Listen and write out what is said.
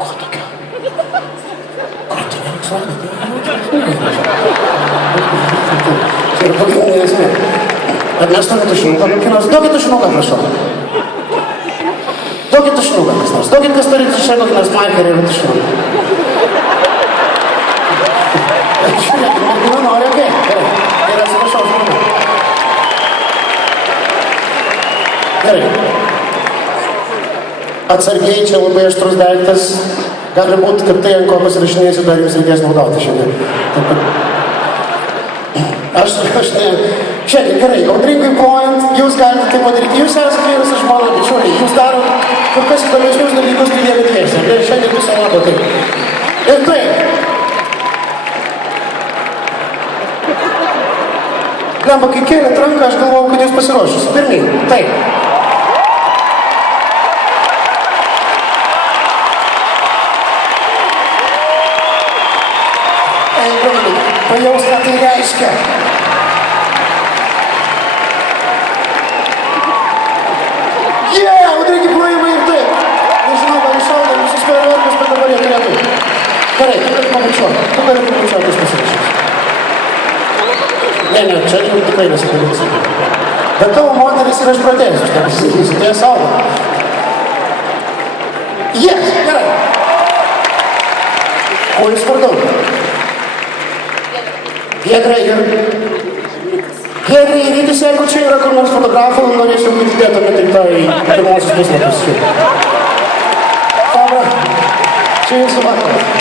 Ko tokio? Ko tokio Roxana? Tai ir pagrindinė esmė. Bet mes tokį tušinuką nukinos. Duokit tušinuką, prašau. Duokit tušinuką kas nors. Duokit, kas turi čia kokį nors markerį ir tušinuką. Žiūrėkit, mergina nori, okei. Gerai. Ir atsiprašau, žmonių. Gerai. Atsargiai, čia labai aštrus daiktas. Gali būti, kad tai, ant ko pasirašinėsiu, dar jums reikės naudoti šiandien. Aš ne... Šiandien, gerai, audringai plojant, jūs galite tai padaryti. Jūs esate vienas iš mano bičiuliai. Jūs darot kur kas įdomesnius dalykus, kai jie dviesi. Ir šiandien viso labo taip. Ir taip. Lemba, kai kėlėt ranką, aš galvojau, kad jūs pasiruošus. Pirmyn, taip. Pajaus, ką tai reiškia. Audringi plojimai ir taip. Nežinau, gal iššaudė visus fejerverkus, bet dabar jie turėtų. Gerai, tu gali pabučiuoti. Tu gali pabučiuoti, jūs pasirašys. Ne, čia jau tikrai nesipadarysiu. Bet tavo moteris yra išpratėjus, aš taip pasakysiu, tai saugo. Yes, gerai. Kuo jūs vardu? Giedra ir... Giedra ir Rytis, jeigu čia yra kur nors fotografų, norėčiau, kad įdėtumėte tai į pirmosius puslapius. Fabra, čia jūsų vakarą.